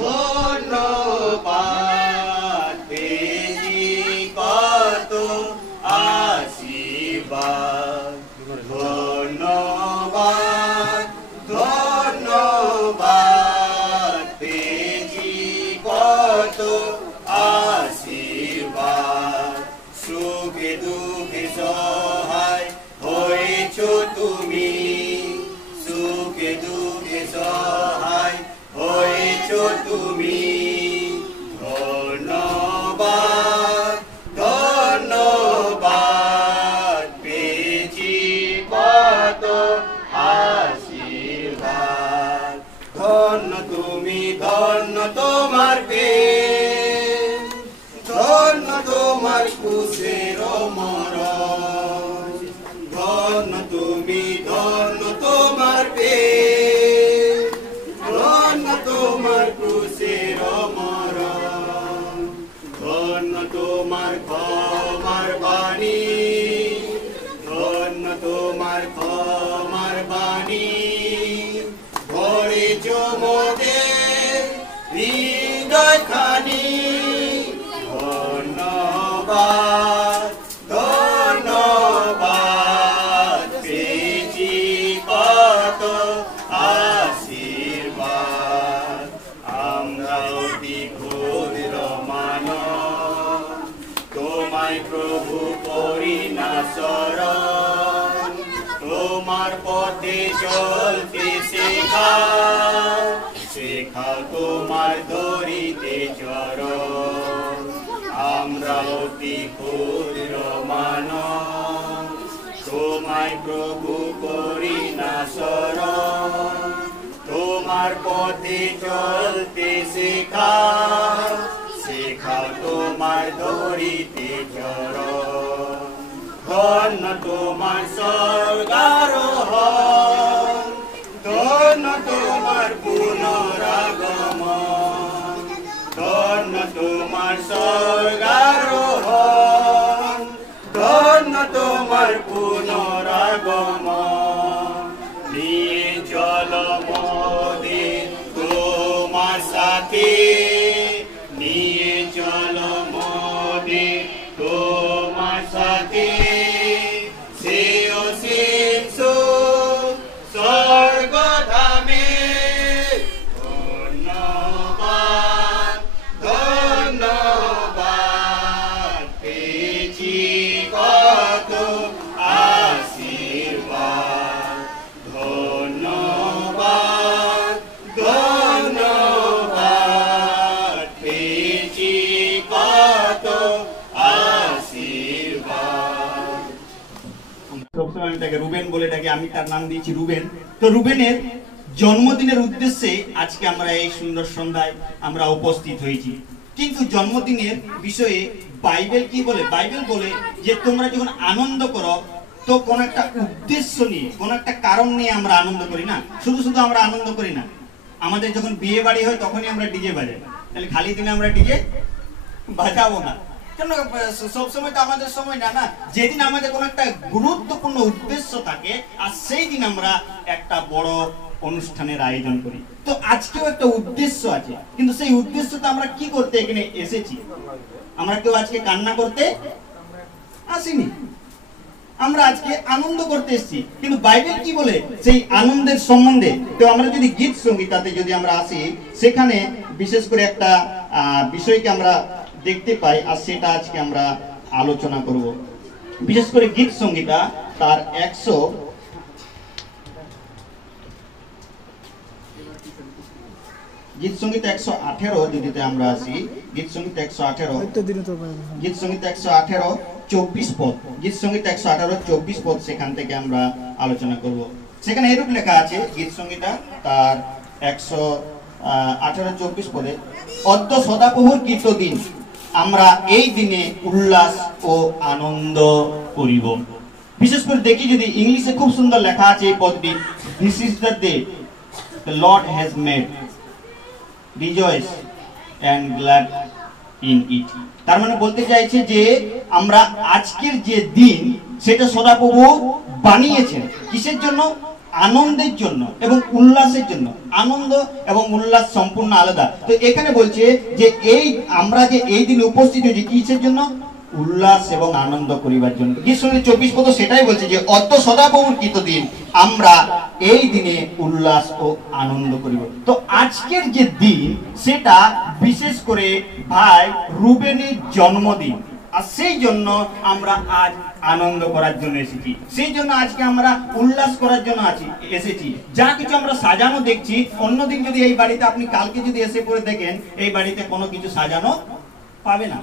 ধন্যবাদ পেয়েছি কত আশীর্বাদ, ধন্যবাদ ধন্যবাদ পেয়েছি কত আশীর্বাদ। সুখে দুঃখে সহায় হয়েছ তুমি, সুখে দুঃখে সহায় হয়েছ তুমি। ধন্যবাদ ধন্যবাদ পেয়েছি কত আশীর্বাদ। ধন্য তুমি, ধন্য তোমার প্রেম, ধন্য তোমার কুশের মরণ। ধন্য তুমি, ধন্য তোমার প্রেম, ধন্য তোমার কুশের মরণ। ধন্য তোমার ক্ষমার বাণী, ধন্য তোমার ক্ষমার বাণী। ভরেছ মোদের হৃদয় খানি। ধন্যবাদ ধন্যবাদ পেয়েছি কত আশীর্বাদ। আমরা অতি ক্ষুদ্র মানব, তোমায় প্রভু করি না শরণ। তোমার পথে চলতে শেখাও, শেখাও তোমার ধরিতে চরণ। আমরা অতি ক্ষুদ্র মানব, তোমায় প্রভু করি না শরণ। তোমার পথে চলতে শেখাও, শেখাও তোমার ধরিতে চরণ। ধন্য তোমার স্বর্গারোহণ, ধন্য তোমার পুনরাগমন। ধন্য তোমার স্বর্গারোহণ, ধন্য তোমার পুনরাগমন। নিয়ে চলো মোদের তোমার সাথে, নিয়ে চলো মোদের তোমার সাথে। সেও শীর্ষ স্বর্গধামে। ধন্যবাদ ধন্যবাদ পেয়েছি কত আশীর্বাদ। ধন্যবাদ ধন্যবাদ পেয়েছি কত আশীর্বাদ। সবসময় আমি তাকে রুবেন বলে ডাকি, আমি তার নাম দিয়েছি রুবেন। তো রুবেনের জন্মদিনের উদ্দেশ্যে আজকে আমরা এই সুন্দর সন্ধ্যায় আমরা উপস্থিত হয়েছি। কিন্তু জন্মদিনের বিষয়ে বাইবেল কি বলে? বাইবেল বলে যে তোমরা যখন আনন্দ করো তো কোন একটা উদ্দেশ্য নিয়ে, কোন একটা কারণ নিয়ে আমরা আনন্দ করি না। শুধু শুধু আমরা আনন্দ করি না। আমাদের যখন বিয়ে বাড়ি হয় তখনই আমরা ডিজে বাজাই, তাহলে খালি দিনে আমরা ডিজে বাজাবো না কেন? সবসময় তো আমাদের সময় না, না। যেদিন আমাদের কোনো একটা গুরুত্বপূর্ণ উদ্দেশ্য থাকে আর সেই দিন আমরা একটা বড় অনুষ্ঠানের আয়োজন করি। তো আজকেও একটা উদ্দেশ্য আছে, কিন্তু সেই উদ্দেশ্যটা আমরা কি করতে এখানে এসেছি? আমরা কেউ আজকে কান্না করতে আসিনি, আমরা আজকে আনন্দ করতে এসেছি। কিন্তু বাইবেল কি বলে সেই আনন্দের সম্বন্ধে? তো আমরা যদি গীত সংগীতাতে যদি আমরা আসি, সেখানে বিশেষ করে একটা বিষয়কে আমরা দেখতে পাই, আর সেটা আজকে আমরা আলোচনা করব। বিশেষ করে গীত সংগীতা তার 100 গীত সংগীত 118 যদি আমরা আসি, গীত সংগীত 118, গীত সংগীত 118 24 পদ, গীত সংগীত 118 24 পদ, সেখান থেকে আমরা আলোচনা করব। সেখানে এরূপ লেখা আছে গীত সংগীতা তার 118 24 পদে, অদ্য সদাপ্রভুর কৃত দিন, আমরা এই দিনে উল্লাস ও আনন্দ করিব। বিশেষ করে দেখি যদি ইংলিশে খুব সুন্দর লেখা আছে এই পদটি, this is the day the Lord has made, rejoice and glad in it. তার মানে বলতে চাইছে যে আমরা আজকের যে দিন সেটা সদাপ্রভু বানিয়েছেন কিসের জন্য? আনন্দের জন্য এবং উল্লাসের জন্য। আনন্দ এবং উল্লাস সম্পূর্ণ আলাদা। তো এখানে বলছে যে এই আমরা যে এই দিনে উপস্থিত হয়েছি কিসের জন্য? উল্লাস এবং আনন্দ করিবার জন্য। গীতসংগীত 24 পদ সেটাই বলছে যে অদ্য সদাপ্রভুর কৃত দিন, আমরা এই দিনে উল্লাস ও আনন্দ করিব। তো আজকের যে দিন সেটা বিশেষ করে ভাই রুবেনের জন্মদিন, আর সেই জন্য আমরা আজ আনন্দ করার জন্য এসেছি, সেই জন্য আজকে আমরা উল্লাস করার জন্য এসেছি। যা কিছু আমরা সাজানো দেখছি, অন্যদিন যদি এই বাড়িতে আপনি কালকে যদি এসে পড়ে দেখেন এই বাড়িতে কোনো কিছু সাজানো পাবে না,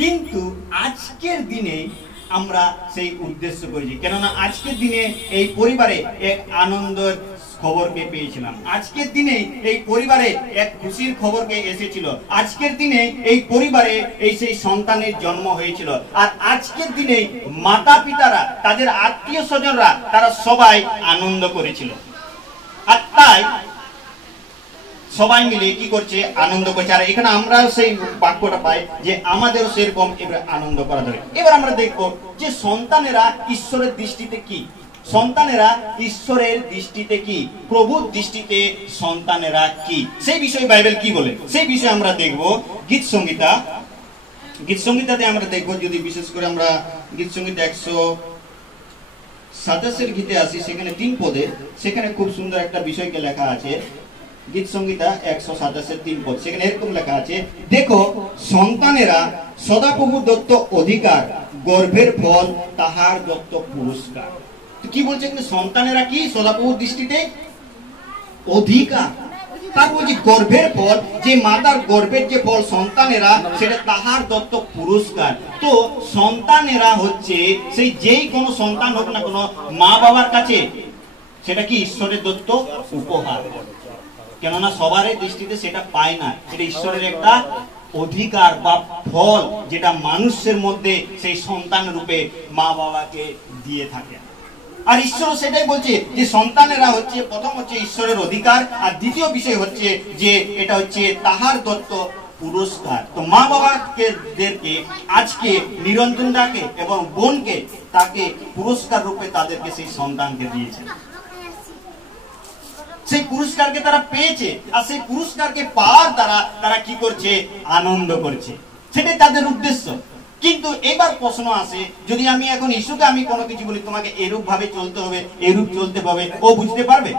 কিন্তু আজকের দিনে আমরা সেই উদ্দেশ্য করেছি। কেননা আজকের দিনে এই পরিবারে এক আনন্দের খবরকে পেয়েছিলাম, আজকের দিনে এই পরিবারে এক খুশির খবরকে এসেছিল, আজকের দিনে এই পরিবারে এই সেই সন্তানের জন্ম হয়েছিল, আর আজকের দিনে মাতা পিতারা তাদের আত্মীয় স্বজনরা তারা সবাই আনন্দ করেছিল। আর তাই সবাই মিলে কি করছে? আনন্দ করছে। আর এখানে আমরা সেই বাক্যটা পাই যে আমাদেরও সেরকম এবার আনন্দ করা দরকার। এবার আমরা দেখব যে সন্তানেরা ঈশ্বরের দৃষ্টিতে কি, সন্তানেরা ঈশ্বরের দৃষ্টিতে কি, প্রভুর দৃষ্টিতে সন্তানেরা কি, সেই বিষয়ে বাইবেল কি বলে সেই বিষয়ে আমরা দেখব। গীতসংহিতাতে আমরা দেখব, যদি বিশেষ করে আমরা গীতসংহিতা 127 গীতে আসি, সেখানে 3 পদে সেখানে খুব সুন্দর একটা বিষয়কে লেখা আছে। গীতসংহিতা 127 3 পদ, সেখানে এরকম লেখা আছে, দেখো সন্তানেরা সদাপ্রভু দত্ত অধিকার, গর্ভের ফল তাহার দত্ত পুরস্কার। তো কি বলছে এখানে? সন্তানেরা কি সদাপ্রভুর দৃষ্টিতে অধিকার, তার বলছি গর্ভের ফল, যে মাতার গর্ভের যে ফল সন্তানেরা, সেটা তাহার দত্ত পুরস্কার। তো সন্তানেরা হচ্ছে সেই যেই কোনো সন্তান হোক না কোনো মা বাবার কাছে সেটা কি ঈশ্বরের দত্ত উপহার, কেননা সবারই দৃষ্টিতে সেটা পায় না, এটা ঈশ্বরের একটা অধিকার বা ফল, যেটা মানুষের মধ্যে সেই সন্তান রূপে মা বাবাকে দিয়ে থাকে। আর ঈশ্বর সেটাই বলছে যে সন্তানেরা হচ্ছে প্রথম হচ্ছে ঈশ্বরের অধিকার, আর দ্বিতীয় বিষয় হচ্ছে যে এটা হচ্ছে তাহার দত্ত পুরস্কার। তো মা বাবাকে আজকে নিরঞ্জন দাকে এবং বোনকে তাকে পুরস্কার রূপে তাদেরকে সেই সন্তানকে দিয়েছে, সেই পুরস্কারকে তারা পেয়েছে, আর সেই পুরস্কারকে পাওয়ার দ্বারা তারা কি করছে? আনন্দ করছে, সেটাই তাদের উদ্দেশ্য। কিন্তু এবার প্রশ্ন আসে, যদি আমি এখন ইস্যুকে আমি কোনো কিছু বলি তোমাকে এরূপ ভাবে চলতে হবে, এরূপ চলতে হবে, ও বুঝতে পারবে?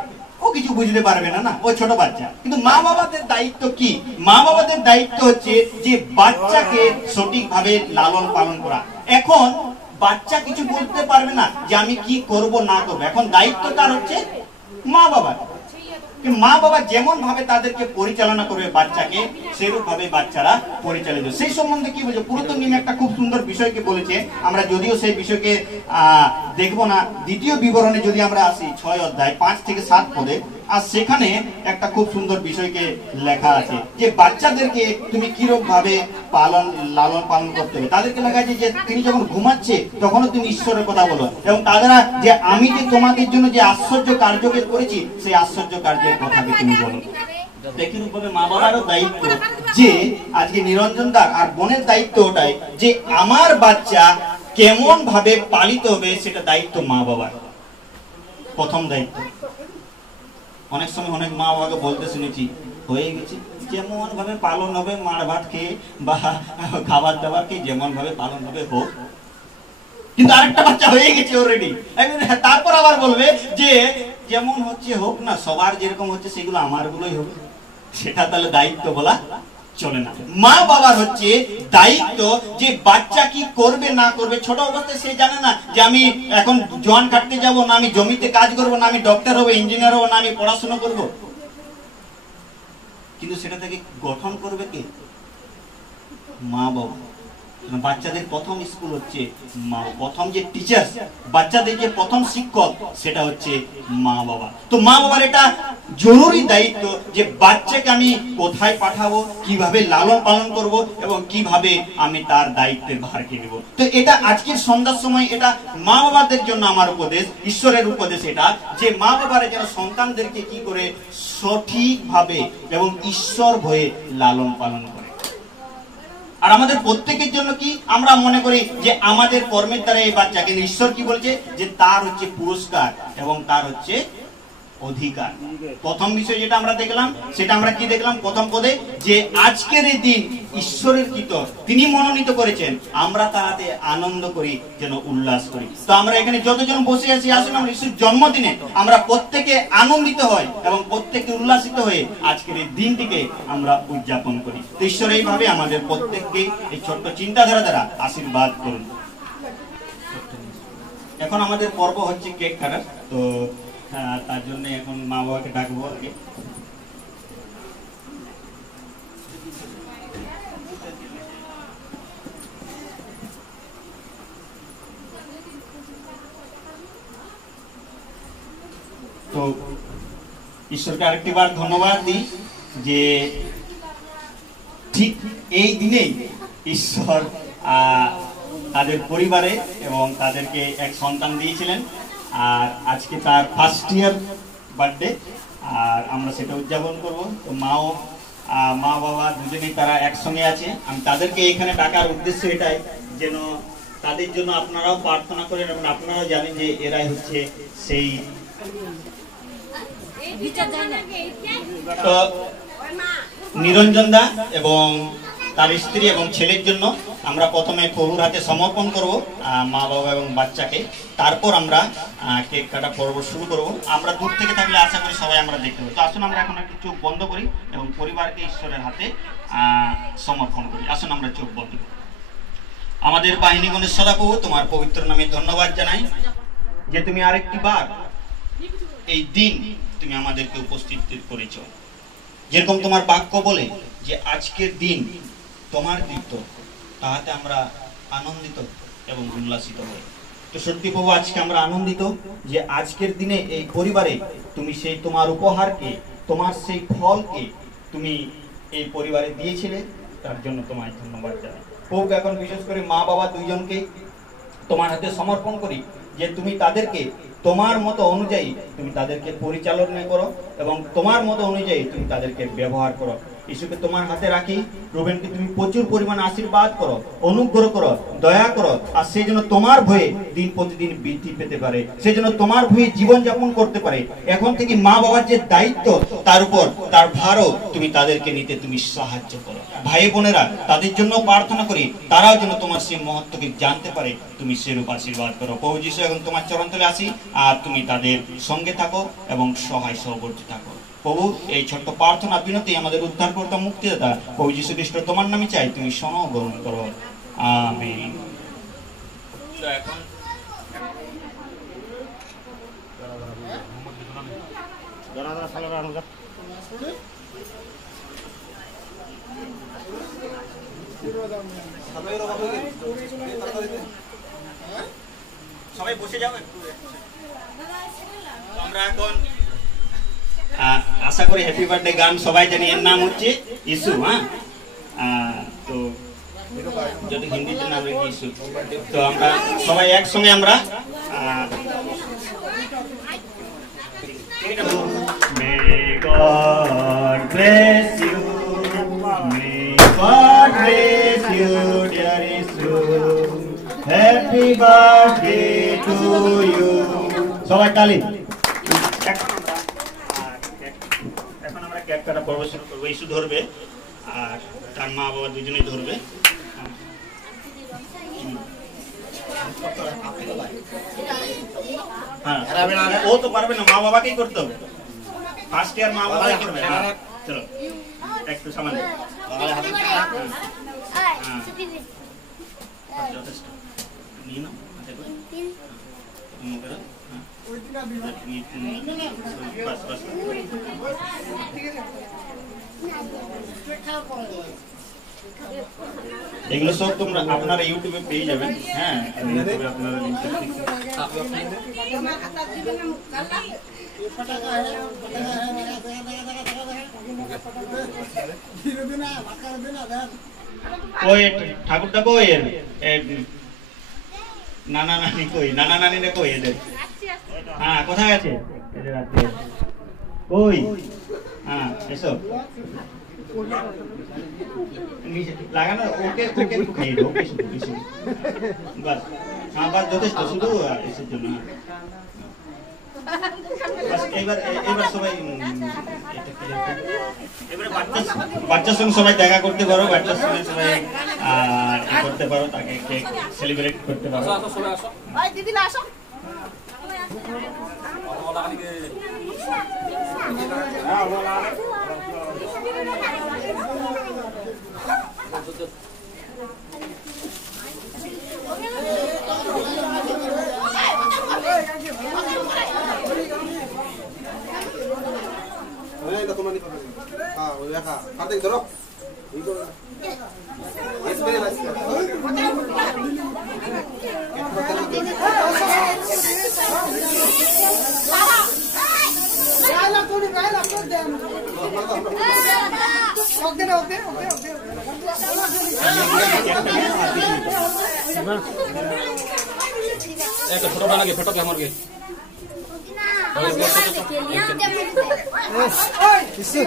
ও কিছু বুঝতে পারবে না, না, ও ছোট বাচ্চা। কিন্তু মা বাবাদের দায়িত্ব কি? মা বাবাদের দায়িত্ব হচ্ছে যে বাচ্চাকে সঠিকভাবে লালন পালন করা। এখন বাচ্চা কিছু বলতে পারবে না যে আমি কি করব না করবো, এখন দায়িত্ব তার হচ্ছে মা বাবার। মা বাবা যেমন ভাবে তাদেরকে পরিচালনা করবে বাচ্চাকে, সেরূপ ভাবে বাচ্চারা পরিচালিত। সেই সম্বন্ধে কি বলছে? পুরাতন নিয়মে একটা খুব সুন্দর বিষয়কে বলেছে, আমরা যদিও সেই বিষয়কে দেখবো না। দ্বিতীয় বিবরণে যদি আমরা আসি 6 অধ্যায় 5 থেকে 7 পদে, আর সেখানে একটা খুব সুন্দর বিষয়কে লেখা আছে যে বাচ্চাদেরকে তুমি কিরকম ভাবে লালন পালন করতে হবে। তাদেরকে লেখা আছে যে তিনি যখন ঘুমাচ্ছে তখনও তুমি ঈশ্বরের কথা বলো, এবং তারা যে আমি যে তোমাদের জন্য যে আশ্চর্য কার্যকে করেছি সেই আশ্চর্য কার্যের কথাকে তুমি বলো। একইরূপভাবে মা বাবারও দায়িত্ব, যে আজকে নিরঞ্জন দা আর বোনের দায়িত্ব ওটাই যে আমার বাচ্চা কেমন ভাবে পালিত হবে, সেটা দায়িত্ব মা বাবার, প্রথম দায়িত্ব। অনেক সময় অনেক মা বাবাকে বলতে শুনেছি, হয়ে গেছে যেমন ভাবে পালন হবে, মার ভাত খেয়ে বা খাবার দাবার খেয়ে যেমন ভাবে পালন হবে হোক, কিন্তু আরেকটা বাচ্চা হয়ে গেছে অলরেডি, তারপর আবার বলবে যে যেমন হচ্ছে হোক না, সবার যেরকম হচ্ছে সেগুলো আমার গুলোই হবে, সেটা তাহলে দায়িত্ব বলা চলে না। মা বাবার হচ্ছে দায়িত্ব যে বাচ্চা কি করবে না করবে। ছোট অবস্থায় সে জানে না যে আমি এখন জোয়ান কাটতে যাব, না আমি জমিতে কাজ করব, না আমি ডক্টর হবো, ইঞ্জিনিয়ার হবো, না আমি পড়াশোনা করব, কিন্তু সেটা থেকে গঠন করবে কে? মা বাবা। বাচ্চাদের প্রথম স্কুল হচ্ছে মা, প্রথম যে টিচার, বাচ্চাদের যে প্রথম শিক্ষক সেটা হচ্ছে মা বাবা। তো মা বাবার এটা জরুরি দায়িত্ব যে বাচ্চাকে আমি কোথায় পাঠাবো, কিভাবে লালন পালন করব, এবং কিভাবে আমি তার দায়িত্বের ভারকে নেব। তো এটা আজকের সন্ধ্যার সময় এটা মা বাবাদের জন্য আমার উপদেশ, ঈশ্বরের উপদেশ এটা, যে মা বাবারা যেন সন্তানদেরকে কি করে সঠিকভাবে এবং ঈশ্বর ভয়ে লালন পালন করে। আর আমাদের প্রত্যেকের জন্য কি আমরা মনে করি যে আমাদের কর্মের দ্বারা এই বাচ্চা, কিন্তু ঈশ্বর কি বলছে যে তার হচ্ছে পুরস্কার এবং তার হচ্ছে অধিকার। প্রথম বিষয় যেটা আমরা দেখলাম সেটা আমরা কি দেখলাম প্রথম পদে, যে আজকের এই দিন ঈশ্বরের কৃত, তিনি মনোনীত করেছেন, আমরা তাতে আনন্দ করি, যেন উল্লাস করি। তো আমরা এখানে যতজন বসে আছি, আসলে আমরা ঈশ্বরের জন্মদিনে আমরা প্রত্যেকে আনন্দিত হই এবং প্রত্যেকে উল্লাসিত হয়ে আজকের এই দিনটিকে আমরা উদযাপন করি। তো ঈশ্বর এইভাবে আমাদের প্রত্যেককে এই ছোট্ট চিন্তাধারা দ্বারা আশীর্বাদ করুন। এখন আমাদের পর্ব হচ্ছে কেক কাটার। তো তার জন্য এখন মা বাবাকে ডাকবো আগে। তো ঈশ্বরকে আরেকটি বার ধন্যবাদ দিই যে ঠিক এই দিনেই ঈশ্বর তাদের পরিবারে এবং তাদেরকে এক সন্তান দিয়েছিলেন, আর আজকে তার ফার্স্ট ইয়ার বার্থডে, আর আমরা সেটা উদযাপন করব। তো মা বাবা দুজনেই তারা একসঙ্গে আছে। আমি তাদেরকে এখানে ডাকার উদ্দেশ্য এটাই, যেন তাদের জন্য আপনারাও প্রার্থনা করেন এবং আপনারাও জানেন যে এরাই হচ্ছে সেই। তো নিরঞ্জন দা এবং তার স্ত্রী এবং ছেলের জন্য আমরা প্রথমে প্রভুর হাতে সমর্পণ করব মা বাবা এবং বাচ্চাকে, তারপর আমরা কেক কাটা পর্ব শুরু করব। আমরা দূর থেকে থাকলে আশা করি সবাই আমরা দেখতে পাবো। তো আসুন আমরা এখন একটু চোখ বন্ধ করি এবং পরিবারকে ঈশ্বরের হাতে সমর্পণ করি। আসুন আমরা চোখ বন্ধ করি। আমাদের বাহিনীগণের সদাপ্রভু, তোমার পবিত্র নামে ধন্যবাদ জানাই যে তুমি আরেকটি বার এই দিন তুমি আমাদেরকে উপস্থিত করেছ। যেরকম তোমার বাক্য বলে যে আজকের দিন তোমার কৃত্য, তাহাতে আমরা আনন্দিত এবং উল্লাসিত হই। তো সত্যি প্রভু, আজকে আমরা আনন্দিত যে আজকের দিনে এই পরিবারে তুমি সেই তোমার উপহারকে, তোমার সেই ফলকে তুমি এই পরিবারে দিয়েছিলে, তার জন্য তোমায় ধন্যবাদ জানাই। প্রভু, এখন বিশেষ করে মা বাবা দুইজনকে তোমার হাতে সমর্পণ করি যে তুমি তাদেরকে তোমার মতো অনুযায়ী তুমি তাদেরকে পরিচালনা করো এবং তোমার মতো অনুযায়ী তুমি তাদেরকে ব্যবহার করো। ইস্যুকে তোমার হাতে রাখি। রুবেনকে তুমি প্রচুর পরিমাণে আশীর্বাদ করো, অনুগ্রহ করো, দয়া করো, আর সেই জন্য তোমার ভয়ে দিন প্রতিদিন বৃদ্ধি পেতে পারে, সেই জন্য তোমার ভয়ে জীবনযাপন করতে পারে। এখন থেকে মা বাবার যে দায়িত্ব, তার উপর তার ভারও তুমি তাদেরকে নিতে তুমি সাহায্য করো। ভাই বোনেরা, তাদের জন্য প্রার্থনা করি, তারাও যেন তোমার সেই মহত্বকে জানতে পারে, তুমি সেরূপ আশীর্বাদ করো। প্রভু যীশু, এখন তোমার চরণতলে আসি, আর তুমি তাদের সঙ্গে থাকো এবং সহায় সহবর্তী থাকো। প্রভু, এই ছোট্ট প্রার্থনা বিনতি আমাদের উদ্ধারকর্তা মুক্তিদাতা প্রভু যীশু খ্রিস্ট তোমার নামে চাই, তুমি শোনো, গ্রহণ করো। আমিন। তো এখন সবাই বসে যাও একটু। আমরা এখন আশা করি হ্যাপি বার্থডে গান সবাই জানি, এর নাম হচ্ছে ইস্যু। তো যদি হিন্দিতে নাম রেখে ইস্যু, তো আমরা সবাই একসঙ্গে আমরা May God bless you, may God bless you, dear Isu, happy birthday to you. সবাই তালি। এখন আমরা কেক কাটা পর্ব শুরু করবো। ইস্যু ধরবে আর তার মা বাবা দুজনেই ধরবে। হ্যাঁ, ও তো পারবে না, মা বাবাকেই করতে হবে। ফার্স্ট ইয়ার মা বাবাই করবে। চলো একটু সামান্য যথেষ্ট নিয়ে নাও। বাস বাস, এগুলো সব তোমরা আপনারা ইউটিউবে পেয়ে যাবেন। হ্যাঁ, ইউটিউবে আপনারা লিংক ওই ঠাকুরটা কই, নানা নানি কই, নানা নানিরা কই এদের? হ্যাঁ, কোথায় আছে এদের? আছে কই? হ্যাঁ এসো লাগানো ওকে ওকে একটু খাইয়ে দাও, ওকে শুধু কিছু বাস। হ্যাঁ বাস যথেষ্ট, শুধু এসের জন্য। বাস এবার এবার সবাই এবারে বাচ্চার সঙ্গে সবাই দেখা করতে পারো, বাচ্চার সঙ্গে সবাই করতে পারো, তাকে কেক সেলিব্রেট করতে পারো। দিদি না আসো Kartik dorong. Itu. Es beri lagi. Baila थोड़ी baila कर दे ओके ओके ओके ओके एक फोटो बना के फोटो के हमर के Isso.